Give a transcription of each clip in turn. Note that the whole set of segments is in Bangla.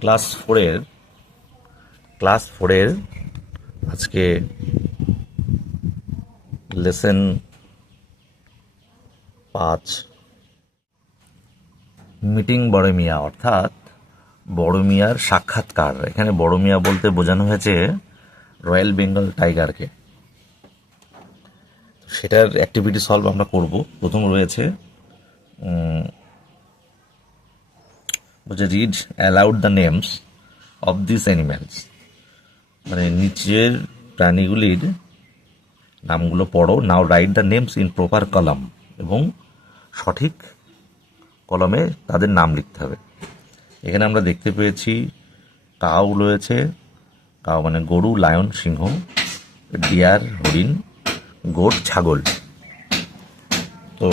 ক্লাস ফোরের আজকে লেসন 5 মিটিং বড় মিয়া, অর্থাৎ বড় মিয়ার সাক্ষাৎকার। এখানে বড় মিয়া বলতে বোঝানো হয়েছে রয়্যাল বেঙ্গল টাইগারকে। সেটার অ্যাক্টিভিটি সলভ আমরা করব। প্রথম রয়েছে বলছে read aloud the names of this animals, মানে নিচের প্রাণীগুলির নামগুলো পড়ো। Now write the names in proper column, এবং সঠিক কলমে তাদের নাম লিখতে হবে। এখানে আমরা দেখতে পেয়েছি কাউ রয়েছে, কাউ মানে গরু, লায়ন সিংহ, ডিয়ার হরিণ, গোট ছাগল। তো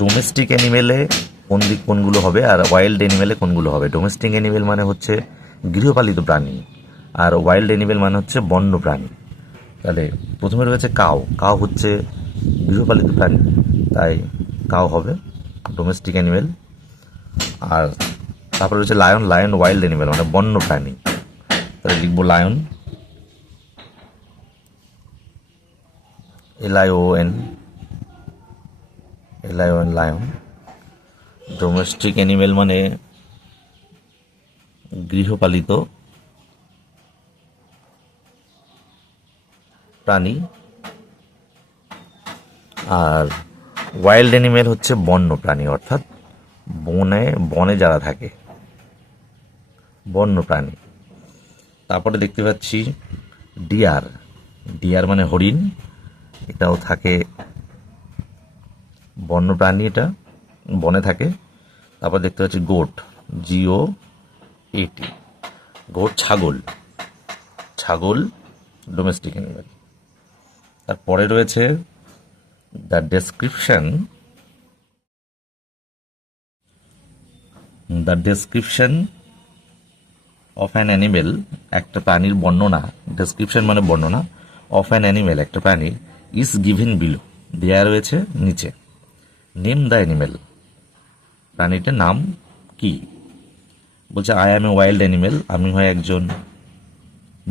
ডোমেস্টিক অ্যানিমেলে কোনগুলো হবে আর ওয়াইল্ড অ্যানিমেলে কোনগুলো হবে? ডোমেস্টিক অ্যানিমেল মানে হচ্ছে গৃহপালিত প্রাণী, আর ওয়াইল্ড অ্যানিমেল মানে হচ্ছে বন্য প্রাণী। তাহলে প্রথমে রয়েছে কাউ। কাউ হচ্ছে গৃহপালিত প্রাণী, তাই কাউ হবে ডোমেস্টিক অ্যানিমেল। আর তারপরে রয়েছে লায়ন। লায়ন ওয়াইল্ড অ্যানিমেল মানে বন্য প্রাণী, তাহলে লিখবো lion, LION lion. Domestic animal মানে গৃহপালিত প্রাণী, আর ওয়াইল্ড অ্যানিমেল হচ্ছে বন্য প্রাণী, অর্থাৎ বনে যারা থাকে, বন্য প্রাণী। তারপরে দেখতে পাচ্ছি ডিয়ার। ডিয়ার মানে হরিণ, এটাও থাকে বন্য প্রাণী, এটা বনে থাকে। তারপর দেখতে পাচ্ছি গোট, GOAT, গোট ছাগল। ছাগল ডোমেস্টিক অ্যানিমেল। তারপরে রয়েছে the description of an animal, একটা প্রাণীর বর্ণনা। ডেসক্রিপশন মানে বর্ণনা। অফ অ্যান অ্যানিমেল একটা প্রাণীর, ইজ গিভেন বিলো, দেয়া রয়েছে নিচে। নেম দ্য অ্যানিমেল, প্রাণীটার নাম কি? বলছে I am a wild animal, আমি হয় একজন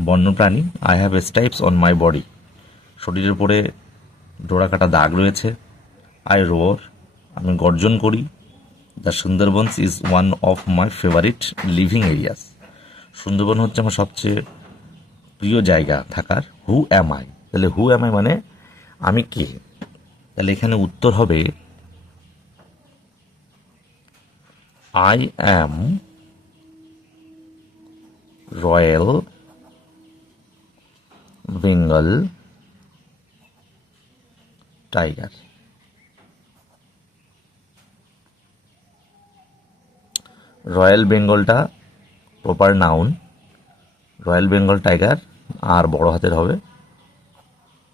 বন্য প্রাণী। I have stripes on my body, শরীরের উপরে ডোরা কাটা দাগ রয়েছে। আই রোয়ার, আমি গর্জন করি। The Sundarbans is one of my favourite living areas, Sundarban হচ্ছে আমার সবচেয়ে প্রিয় জায়গা থাকার। হু অ্যাম আই, তাহলে হু অ্যাম আই মানে আমি কে? তাহলে এখানে উত্তর হবে I am royal Bengal tiger. Royal বেঙ্গলটা proper noun, royal Bengal tiger, আর বড় হাতের হবে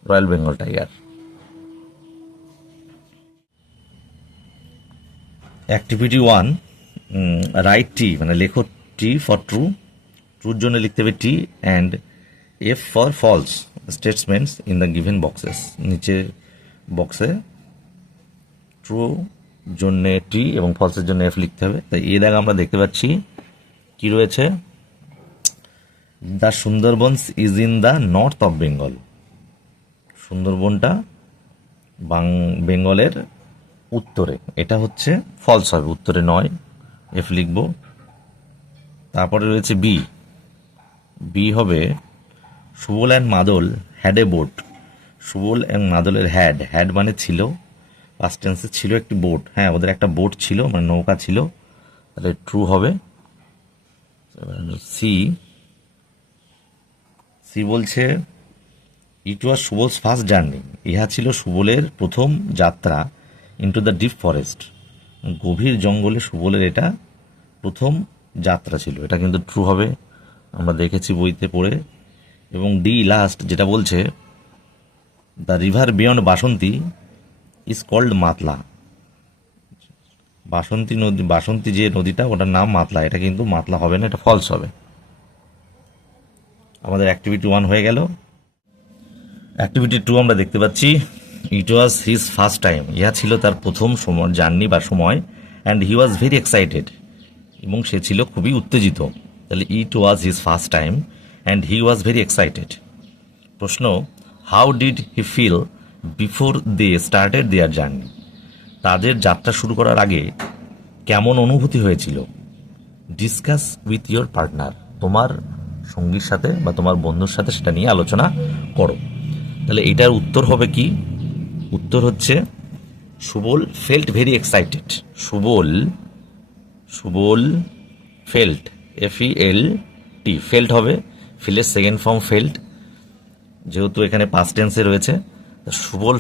royal Bengal tiger. Activity 1, write T, মানে লেখো টি ফর ট্রু। ট্রুর জন্য লিখতে হবে T, and F for false statements in the given boxes. নিচের বক্সে ট্রু জন্যে টি এবং ফলসের জন্য এফ লিখতে হবে। তাই এ দাগ আমরা দেখতে পাচ্ছি কি রয়েছে, the Sundarbans is in the north of Bengal. সুন্দরবনটা বেঙ্গলের উত্তরে, এটা হচ্ছে ফলস হবে, উত্তরে নয়, এফ লিখব। তারপরে রয়েছে বি। বি হবে সুবল অ্যান্ড মাদল হ্যাড এ বোট। সুবল এবং মাদলের হ্যাড মানে ছিল, পাস্ট টেন্সে ছিল একটি বোট। হ্যাঁ, ওদের একটা বোট ছিল, মানে নৌকা ছিল, তাহলে ট্রু হবে। সি বলছে ইট ওয়াজ সুবলস ফার্স্ট জার্নি, ইহা ছিল সুবলের প্রথম যাত্রা। ইন্টু দ্য ডিপ ফরেস্ট, গভীর জঙ্গলে সুবলের এটা প্রথম যাত্রা ছিল। এটা কিন্তু ট্রু হবে, আমরা দেখেছি বইতে পড়ে। এবং ডি লাস্ট যেটা বলছে the river beyond Basanti is called Matla. Basanti যে নদীটা, ওটার নাম মাতলা। এটা কিন্তু মাতলা হবে না, এটা ফলস হবে। আমাদের অ্যাক্টিভিটি 1 হয়ে গেল। অ্যাক্টিভিটি 2 আমরা দেখতে পাচ্ছি it was his first time, ইহা ছিল তার প্রথম জার্নি বা সময়। And he was very excited, এবং সে ছিল খুবই উত্তেজিত। তাহলে it was his first time and he was very excited. প্রশ্ন, how did he feel before they started their journey? তাদের যাত্রা শুরু করার আগে কেমন অনুভূতি হয়েছিল? ডিসকাস উইথ ইয়োর পার্টনার, তোমার সঙ্গীর সাথে বা তোমার বন্ধুর সাথে সেটা নিয়ে আলোচনা করো। তাহলে এটার উত্তর হবে কি? উত্তর হচ্ছে Subal felt very excited. Subal felt, FELT, felt হবে, ফিলের সেকেন্ড ফর্ম ফেল্ট, যেহেতু এখানে পাস্ট টেন্সে রয়েছে। Subal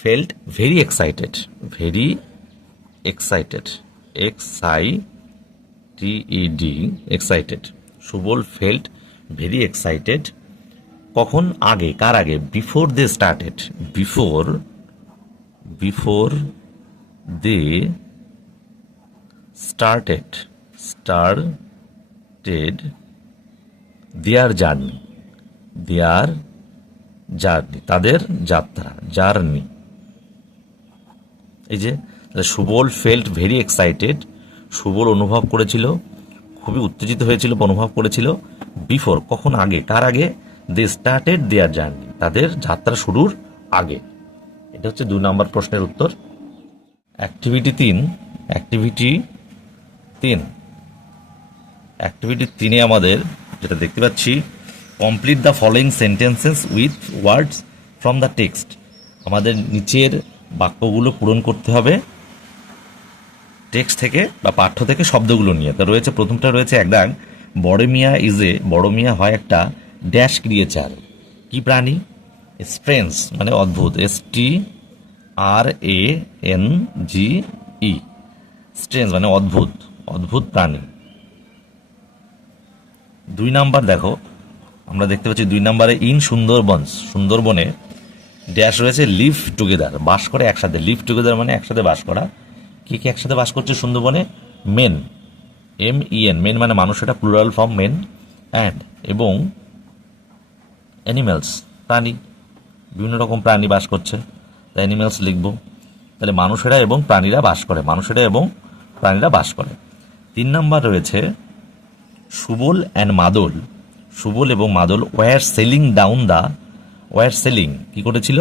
felt very excited, excited. Subal felt very excited. কখন? আগে। কার আগে? Before they started, before they started their journey, তাদের যাত্রা, জার্নি। এই যে Subal felt very excited, Subal অনুভব করেছিল, খুবই উত্তেজিত হয়েছিল, অনুভব করেছিল। বিফোর, কখন? আগে। কার আগে? দে স্টার্টেড দেয়ার জার্নি, তাদের যাত্রা শুরুর আগে। এটা হচ্ছে 2 নম্বর প্রশ্নের উত্তর। অ্যাক্টিভিটি 3 আমাদের যেটা দেখতে পাচ্ছি, complete the following sentences with words from the text. আমাদের নিচের বাক্যগুলো পূরণ করতে হবে টেক্সট থেকে বা পাঠ্য থেকে শব্দগুলো নিয়ে। তো রয়েছে, প্রথমটা রয়েছে এক দাগ, বড় মিয়া হয় একটা ড্যাশ ক্রিয়েচার। কি প্রাণী? স্ট্রেঞ্জ মানে অদ্ভুত, STRANGE, স্ট্রেঞ্জ মানে অদ্ভুত প্রাণী। 2 নাম্বার দেখো, আমরা দেখতে পাচ্ছি 2 নম্বরে ইন সুন্দরবনে ড্যাশ রয়েছে লিভ টুগেদার, বাস করে একসাথে। লিভ টুগেদার মানে একসাথে বাস করা। কি একসাথে বাস করছে সুন্দরবনে? মেন, MEN, মেন মানে মানুষ, এটা প্লুরাল ফর্ম মেন, অ্যান্ড এবং অ্যানিমেলস প্রাণী, বিভিন্ন রকম প্রাণী বাস করছে, তাই অ্যানিমেলস লিখবো। তাহলে মানুষেরা এবং প্রাণীরা বাস করে, 3 নম্বর রয়েছে সুবল এবং মাদল ওয়ার সেলিং কি করেছিল?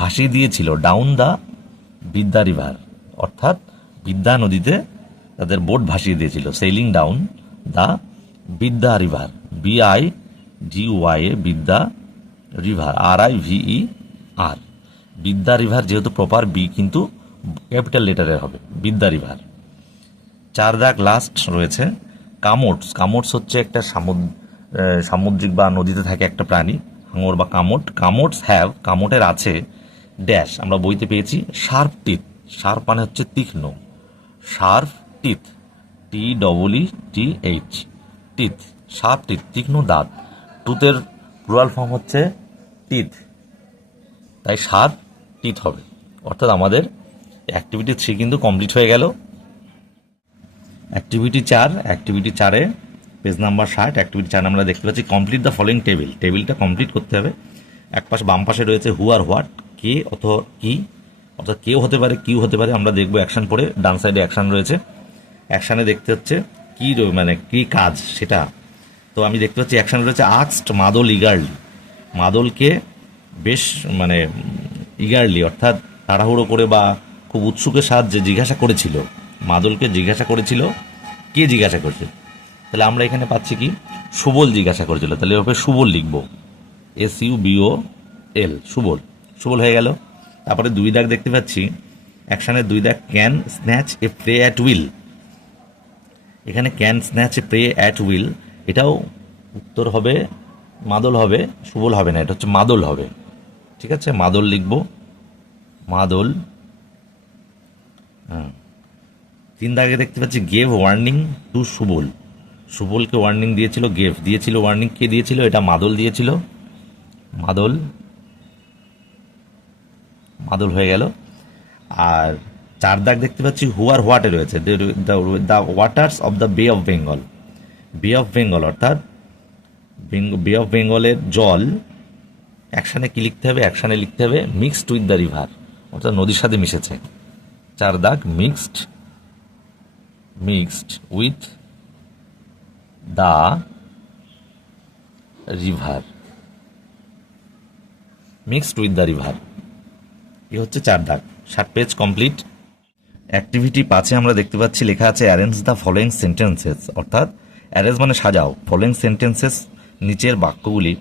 ভাসিয়ে দিয়েছিল ডাউন দা বিদ্যা রিভার, অর্থাৎ বিদ্যা নদীতে তাদের বোট ভাসিয়ে দিয়েছিল। সেলিং ডাউন দা বিদ্যা রিভার, BIDYA, বিদ্যা রিভার, RIVER, বিদ্যা রিভার, যেহেতু প্রপার বি কিন্তু ক্যাপিটাল লেটারের হবে, বিদ্যা রিভার। 4 দাগ লাস্ট রয়েছে কামোটস হচ্ছে একটা সামুদ্রিক বা নদীতে থাকে একটা প্রাণী, হাঙর বা কামোটের আছে ড্যাশ, আমরা বইতে পেয়েছি শার্প টিথ, শার্প মানে হচ্ছে তীক্ষ্ণ, sharp teeth, TEETH, teeth, sharp teeth তীক্ষ্ণ দাঁত। টুথের প্লুরাল ফর্ম হচ্ছে টিথ, তাই শার্প টিথ হবে। অর্থাৎ আমাদের অ্যাক্টিভিটি 3 কিন্তু কমপ্লিট হয়ে গেল। অ্যাক্টিভিটি 4-এ পেজ নাম্বার 60, অ্যাক্টিভিটি 4 আমরা দেখতে পাচ্ছি কমপ্লিট দ্য ফলোয়িং টেবিলটা কমপ্লিট করতে হবে। এক পাশে বাম পাশে রয়েছে হু আর হোয়াট, কে অথবা কি, অর্থাৎ কেউ হতে পারে, কিউ হতে পারে, আমরা দেখবো অ্যাকশন পড়ে। ডান সাইডে অ্যাকশন রয়েছে, অ্যাকশানে দেখতে হচ্ছে কি মানে কি কাজ সেটা। তো আমি দেখতে পাচ্ছি অ্যাকশন রয়েছে আস্কড মাদল ইগারলি, মাদলকে বেশ মানে ইগারলি অর্থাৎ তাড়াহুড়ো করে বা খুব উৎসুকের সাহায্যে জিজ্ঞাসা করেছিল, মাদলকে জিজ্ঞাসা করেছিল। কে জিজ্ঞাসা করেছিল? তাহলে আমরা এখানে পাচ্ছি কি সুবল জিজ্ঞাসা করেছিল, তাহলে ওভাবে সুবল লিখবো, SUBOL, সুবল হয়ে গেল। তারপরে 2 দাগ দেখতে পাচ্ছি অ্যাকশনের 2 দাগ, can snatch a prey at will. এখানে can snatch a prey at will, এটাও উত্তর হবে মাদল হবে, সুবল হবে না, এটা হচ্ছে মাদল হবে। ঠিক আছে, মাদল লিখবো, মাদল। 3 দাগে দেখতে পাচ্ছি গেভ ওয়ার্নিং টু সুবলকে ওয়ার্নিং দিয়েছিল, দিয়েছিল ওয়ার্নিং, কে দিয়েছিল? এটা মাদল দিয়েছিল, মাদল হয়ে গেল। আর 4 দাগ দেখতে পাচ্ছি হু আর হোয়াটে রয়েছে, দ্য ওয়াটার্স অফ দ্য বে অফ বেঙ্গল, অর্থাৎ বে অফ বেঙ্গলের জল। অ্যাকশানে কি লিখতে হবে? অ্যাকশানে লিখতে হবে মিক্সড উইথ দ্য রিভার, অর্থাৎ নদীর সাথে মিশেছে। 4 দাগ mixed with the river, mixed with the river. এ হচ্ছে 4 দাগ। 7 পেজ কমপ্লিট। অ্যাক্টিভিটি 5-এ আমরা দেখতে পাচ্ছি লেখা আছে অ্যারেঞ্জ দ্য ফলোয়িং সেন্টেন্সেস, অর্থাৎ অ্যারেঞ্জ মানে সাজাও, ফলোয়িং সেন্টেন্সেস নিচের বাক্যগুলি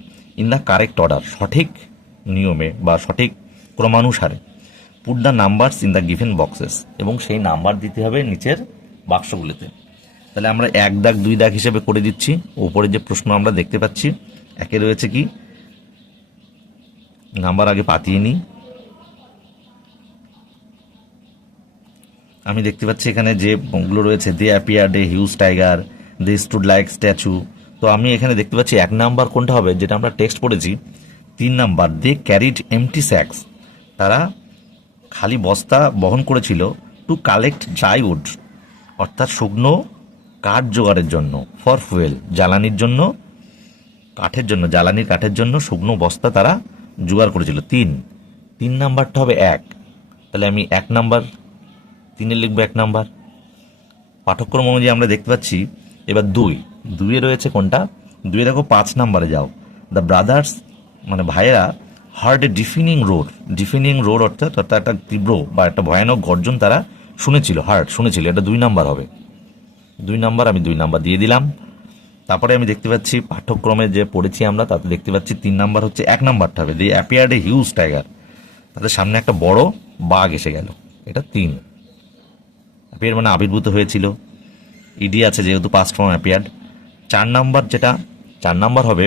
ইন দ্য কারেক্ট অর্ডার, সঠিক নিয়মে বা সঠিক ক্রমানুসারে। Put the numbers in the given boxes, এবং সেই নাম্বার দিতে হবে নিচের বাক্সগুলিতে। তাহলে আমরা 1 দাগ 2 দাগ হিসেবে করে দিচ্ছি। ওপরে যে প্রশ্ন আমরা দেখতে পাচ্ছি, একে রয়েছে কি নাম্বার, আগে পাতিয়ে নিই। আমি দেখতে পাচ্ছি এখানে যে গুলো রয়েছে, they appeared a huge tiger, they stood like statue. তো আমি এখানে দেখতে পাচ্ছি 1 নাম্বার কোনটা হবে, যেটা আমরা টেক্সট পড়েছি 3 নাম্বার, দে ক্যারিড এমটি স্যাক্স, তারা খালি বস্তা বহন করেছিল, টু কালেক্ট ড্রাই উড, অর্থাৎ শুকনো কাঠ জোগাড়ের জন্য, ফর ফুয়েল, জ্বালানির জন্য, কাঠের জন্য, জ্বালানির কাঠের জন্য শুকনো বস্তা তারা জোগাড় করেছিল। 3 নাম্বারটা হবে 1, তাহলে আমি 1 নাম্বার 3-এ লিখবো 1 নাম্বার। পাঠ্যক্রম অনুযায়ী আমরা দেখতে পাচ্ছি এবার 2-এ রয়েছে কোনটা, 2-এ দেখো 5 নাম্বারে যাও, দ্য ব্রাদার্স মানে ভাইয়েরা হার্ড এ ডিফিনিং রোড অর্থাৎ একটা তীব্র বা একটা ভয়ানক গর্জন তারা শুনেছিল, শুনেছিল, এটা 2 নাম্বার হবে। 2 নাম্বার, আমি 2 নাম্বার দিয়ে দিলাম। তারপরে আমি দেখতে পাচ্ছি পাঠ্যক্রমে যে পড়েছি আমরা তাতে দেখতে পাচ্ছি 3 নাম্বার হচ্ছে 1 নাম্বারটা হবে, দি অ্যাপিয়ার্ড এ হিউজ টাইগার, তাদের সামনে একটা বড় বাঘ এসে গেল, এটা 3। অ্যাপিয়ার মানে আবির্ভূত হয়েছিল, ইডি আছে যেহেতু পাস্ট ফর্ম অ্যাপিয়ার্ড। 4 নাম্বার যেটা, 4 নাম্বার হবে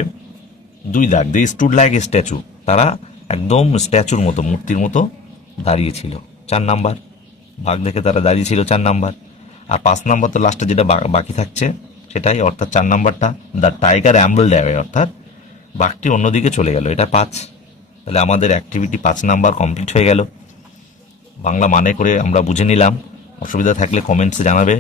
2 দাগ, দি স্টুড লাইক এ স্ট্যাচু, তারা একদম স্ট্যাচুর মতো, মূর্তির মতো দাঁড়িয়েছিল, 4 নাম্বার। বাঘ দেখে তারা দাঁড়িয়েছিল, 4 নাম্বার। আর 5 নাম্বার তো লাস্টে যেটা বাকি থাকছে সেটাই, অর্থাৎ 4 নাম্বারটা, দ্য টাইগার অ্যাম্বলড অ্যাওয়ে, অর্থাৎ বাঘটি অন্যদিকে চলে গেল, এটা 5। তাহলে আমাদের অ্যাক্টিভিটি 5 নাম্বার কমপ্লিট হয়ে গেল। বাংলা মানে করে আমরা বুঝে নিলাম। অসুবিধা থাকলে কমেন্টসে জানাবে।